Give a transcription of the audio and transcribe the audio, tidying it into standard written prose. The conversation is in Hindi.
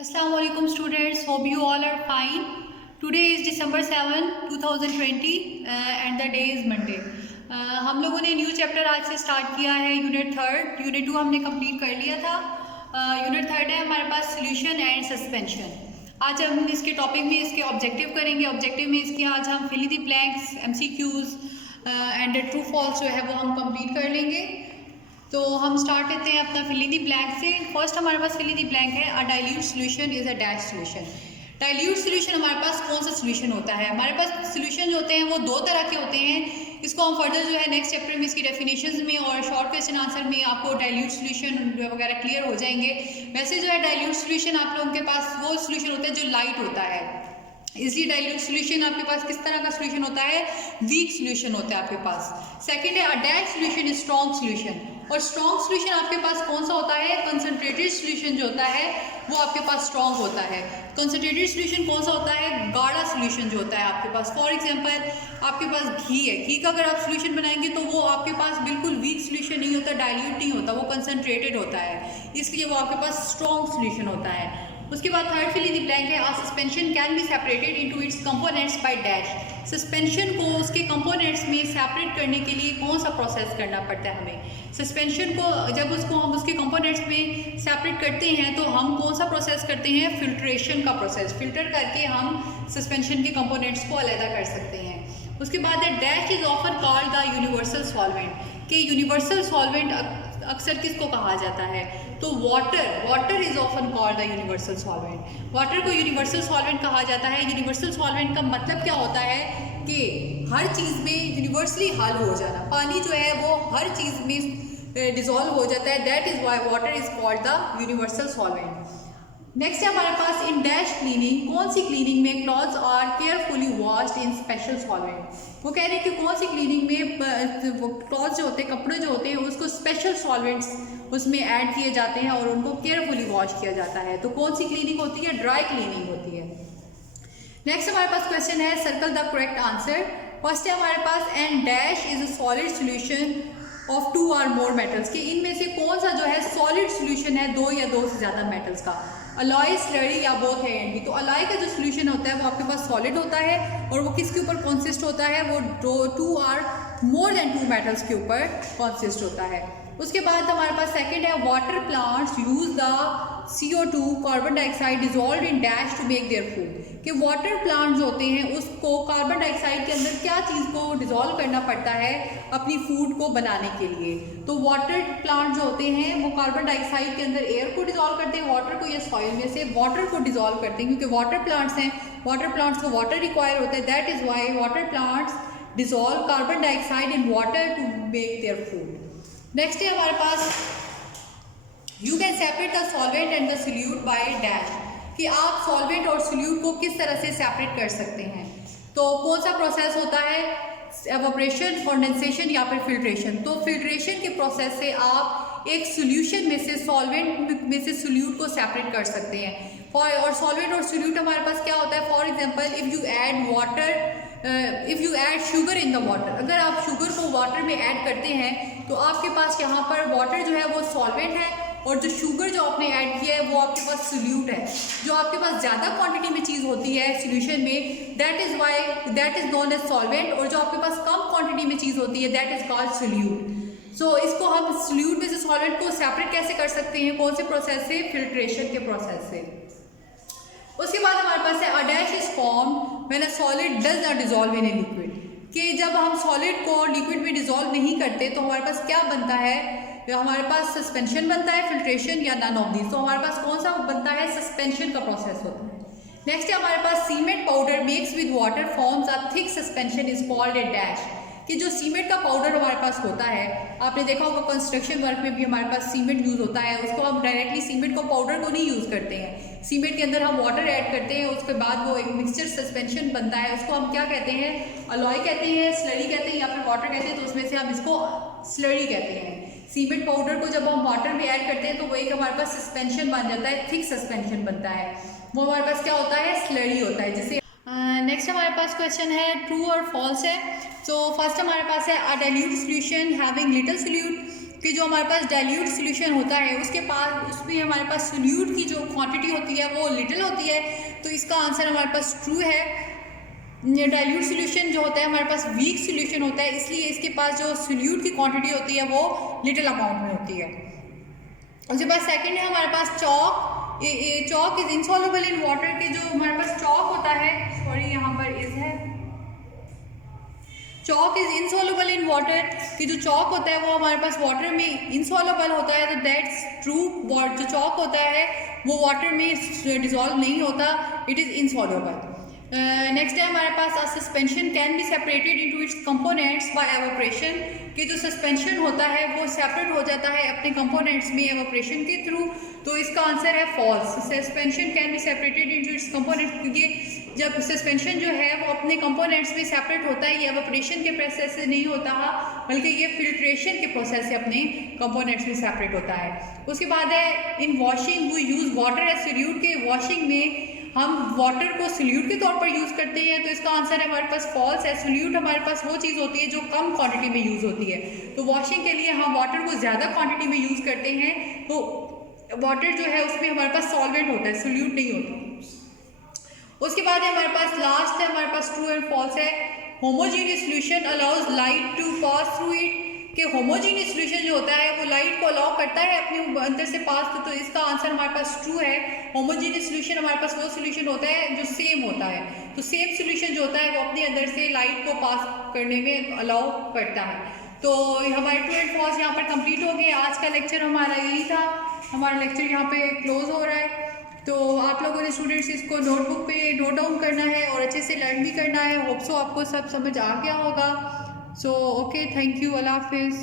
Assalamu alaikum students, hope you all are fine. Today is December 7, 2020 and the day is Monday. हम लोगों ने न्यू चैप्टर आज से स्टार्ट किया है यूनिट थर्ड. यूनिट 2 हमने कंप्लीट कर लिया था. यूनिट थर्ड है हमारे पास सोल्यूशन एंड सस्पेंशन. आज हम इसके टॉपिक में इसके ऑब्जेक्टिव करेंगे. ऑब्जेक्टिव में इसके आज हम fill the blanks, MCQs and true false जो है वो हम कंप्लीट कर लेंगे. तो हम स्टार्ट करते हैं अपना फिल इन द ब्लैंक से. फर्स्ट हमारे पास फिल इन द ब्लैंक है अ dilute solution is a dash solution. Dilute solution हमारे पास कौन सा सॉल्यूशन होता है? हमारे पास सॉल्यूशन जो होते हैं वो दो तरह के होते हैं. इसको हम फर्दर जो है नेक्स्ट चैप्टर में इसकी डेफिनेशंस में और शॉर्ट क्वेश्चन आंसर में आपको डाइल्यूट सॉल्यूशन वगैरह क्लियर हो जाएंगे. वैसे जो है डाइल्यूट सॉल्यूशन आप लोगों के पास वो सॉल्यूशन होता है जो लाइट होता है. इसलिए डाइल्यूट सॉल्यूशन आपके पास किस तरह का सॉल्यूशन होता है? वीक सॉल्यूशन होता है आपके पास. सेकंड है a dash solution is strong solution. और स्ट्रॉन्ग सॉल्यूशन आपके पास कौन सा होता है? कंसंट्रेटेड सॉल्यूशन जो होता है वो आपके पास स्ट्रॉन्ग होता है. कंसंट्रेटेड सॉल्यूशन कौन सा होता है? गाढ़ा सॉल्यूशन जो होता है आपके पास. फॉर एग्जांपल आपके पास घी है. घी का अगर आप सॉल्यूशन बनाएंगे तो वो आपके पास बिल्कुल वीक सॉल्यूशन नहीं होता, डाइल्यूट नहीं होता, वो कंसंट्रेटेड होता है. इसलिए वो आपके पास स्ट्रॉन्ग सॉल्यूशन होता है. उसके बाद third fill in the blank है a suspension can be separated into its components by dash. Suspension को उसके कंपोनेंट्स में सेपरेट करने के लिए कौन सा प्रोसेस करना पड़ता है हमें? सस्पेंशन को जब उसको हम उसके कंपोनेंट्स में सेपरेट करते हैं तो हम कौन सा प्रोसेस करते हैं? फिल्ट्रेशन का प्रोसेस. फिल्टर करके हम सस्पेंशन के कंपोनेंट्स को अलग कर सकते हैं. उसके बाद है dash is often called the universal solvent. कि यूनिवर्सल सॉल्वेंट अक्सर किसको कहा जाता है? तो water is often called the universal solvent. Water को यूनिवर्सल सॉल्वेंट कहा जाता है. यूनिवर्सल सॉल्वेंट का मतलब क्या होता है? कि हर चीज़ में यूनिवर्सली हल हो जाना. पानी जो है वो हर चीज़ में डिजॉल्व हो जाता है. That is why water is called the universal solvent. Next है हमारे पास इन डैश क्लीनिंग. कौन सी क्लीनिंग में clothes are carefully washed in special solvent. वो कह रहे हैं कि कौन सी क्लीनिंग में क्लॉथ्स जो होते हैं, कपड़े जो होते हैं, उसको स्पेशल सॉल्वेंट्स उसमें ऐड किए जाते हैं और उनको केयरफुली वॉश किया जाता है. तो कौन सी क्लीनिंग होती है? ड्राई क्लीनिंग होती है. नेक्स्ट हमारे पास क्वेश्चन है circle the correct answer. First है हमारे पास and dash is a solid solution of 2 और मोर मेटल्स. कि इनमें से कौन सा जो है सॉलिड सॉल्यूशन है दो या दो से ज़्यादा मेटल्स का? अलॉय, स्लरी या बोथ है एंड बी. तो अलॉय का जो सॉल्यूशन होता है वो आपके पास सॉलिड होता है और वो किसके ऊपर कॉन्सिस्ट होता है? वो 2 और मोर देन 2 मेटल्स के ऊपर कॉन्सिस्ट होता है. उसके बाद हमारे पास सेकंड है water plants use the CO2 carbon dioxide dissolve in dash to make their food. कि वाटर प्लांट जो होते हैं उसको कार्बन डाइऑक्साइड के अंदर क्या चीज़ को डिजॉल्व करना पड़ता है अपनी फूड को बनाने के लिए? तो वाटर प्लांट जो होते हैं वो कार्बन डाइऑक्साइड के अंदर एयर को डिजॉल्व करते हैं, वाटर को या सॉइल में से वाटर को डिजॉल्व करते हैं. क्योंकि वाटर प्लांट्स हैं, वाटर प्लांट्स को वाटर रिक्वायर होता है. That is why water plants dissolve carbon dioxide in water to make their food. Next है हमारे पास you can separate the solvent and the solute by dash. कि आप सॉल्वेंट और सोल्यूट को किस तरह से सेपरेट कर सकते हैं? तो कौन सा प्रोसेस होता है? एवोपरेशन, कंडेंसेशन या फिर फिल्ट्रेशन. तो फिल्ट्रेशन के प्रोसेस से आप एक सोल्यूशन में से सॉल्वेंट में से सोल्यूट को सेपरेट कर सकते हैं. और सॉल्वेंट और सोल्यूट हमारे पास क्या होता है? For example if you add water, if you add sugar in the water. अगर आप शुगर को वाटर में ऐड करते हैं तो आपके पास यहाँ पर वाटर जो है वो सॉल्वेंट है और जो शुगर जो आपने ऐड किया है वो आपके पास सोल्यूट है. जो आपके पास ज़्यादा क्वांटिटी में चीज़ होती है सोल्यूशन में that is known as solvent. और जो आपके पास कम क्वांटिटी में चीज़ होती है दैट इज कॉल्ड सोल्यूट. सो इसको हम सोल्यूट में से सॉल्वेंट को सेपरेट कैसे कर सकते हैं? कौन से प्रोसेस से? फिल्ट्रेशन के प्रोसेस से. उसके बाद हमारे पास है a dash is formed when a solid does not dissolve in a liquid. कि जब हम सॉलिड को लिक्विड में डिजॉल्व नहीं करते तो हमारे पास क्या बनता है? हमारे पास सस्पेंशन बनता है, फिल्ट्रेशन या नन ऑफ दीज. तो हमारे पास कौन सा बनता है? सस्पेंशन का प्रोसेस होता है. नेक्स्ट है हमारे पास cement powder mix with water forms a thick suspension is called a dash. कि जो सीमेंट का पाउडर हमारे पास होता है, आपने देखा होगा कंस्ट्रक्शन वर्क में भी हमारे पास सीमेंट यूज़ होता है. उसको हम डायरेक्टली सीमेंट को पाउडर को नहीं यूज़ करते हैं. सीमेंट के अंदर हम वाटर ऐड करते हैं, उसके बाद वो एक मिक्सचर सस्पेंशन बनता है. उसको हम क्या कहते हैं? अलॉय कहते हैं, स्लरी कहते हैं या फिर वाटर कहते हैं. तो उसमें से हम इसको स्लरी कहते हैं. सीमेंट पाउडर को जब हम वाटर में ऐड करते हैं तो वो एक हमारे पास सस्पेंशन बन जाता है, थिक सस्पेंशन बनता है. वो हमारे पास क्या होता है? स्लरी होता है. जैसे नेक्स्ट हमारे पास क्वेश्चन है ट्रू और फॉल्स है. सो फर्स्ट हमारे पास है अ dilute solution having little solute कि जो हमारे पास डाइल्यूट सोल्यूशन होता है उसमें हमारे पास सोल्यूट की जो क्वांटिटी होती है वो लिटिल होती है, तो इसका आंसर हमारे पास ट्रू है। डाइल्यूट सोल्यूशन जो होता है हमारे पास वीक सोल्यूशन होता है, इसलिए इसके पास जो सोल्यूट की क्वांटिटी होती है वो लिटिल अमाउंट में होती है। उसके बाद सेकंड है हमारे पास chalk. Chalk is insoluble in water के जो हमारे पास चॉक होता है, सॉरी यहाँ पर इज है, chalk is insoluble in water कि जो चॉक होता है वो हमारे पास वाटर में इनसॉल्युबल होता है, तो दैट्स ट्रू। जो चॉक होता है वो वाटर में डिजॉल्व नहीं होता, इट इज़ इनसॉल्युबल। नेक्स्ट है हमारे पास suspension can be separated into its components by evaporation कि जो सस्पेंशन होता है वो सेपरेट हो जाता है अपने कंपोनेंट्स में एवोपरेशन के थ्रू, तो इसका आंसर है false. Suspension can be separated into its components, क्योंकि जब सस्पेंशन जो है वो अपने कंपोनेंट्स में सेपरेट होता है, ये एवोपरेशन के प्रोसेस से नहीं होता है, बल्कि ये फिल्ट्रेशन के प्रोसेस से अपने कंपोनेंट्स में सेपरेट होता है। उसके बाद है in washing we use water as solute के वॉशिंग में हम वाटर को सोल्यूट के तौर पर यूज़ करते हैं, तो इसका आंसर है हमारे पास फॉल्स है। सोल्यूट हमारे पास वो चीज़ होती है जो कम क्वांटिटी में यूज़ होती है, तो वॉशिंग के लिए हम वाटर को ज़्यादा क्वांटिटी में यूज़ करते हैं, तो वाटर जो है उसमें हमारे पास सॉल्वेंट होता है, सोल्यूट नहीं होता। उसके बाद है हमारे पास लास्ट है हमारे पास ट्रू एंड फॉल्स है। Homogeneous solution allows light to pass through it कि होमोजीनियस सोल्यूशन जो होता है वो लाइट को अलाउ करता है अपने अंदर से पास, तो इसका आंसर हमारे पास ट्रू है। होमोजीनियस सोल्यूशन हमारे पास वो सोल्यूशन होता है जो सेम होता है, तो सेम सोल्यूशन जो होता है वो अपने अंदर से लाइट को पास करने में अलाउ करता है। तो हमारे ट्रू एंड फॉल्स यहाँ पर कंप्लीट हो गए। आज का लेक्चर हमारा यही था, हमारा लेक्चर यहाँ पे क्लोज हो रहा है। तो आप लोगों ने स्टूडेंट्स इसको नोटबुक पे नोट डाउन करना है और अच्छे से लर्न भी करना है। होप सो आपको सब समझ आ गया होगा। सो ओके, थैंक यू, अल्लाह हाफिज़।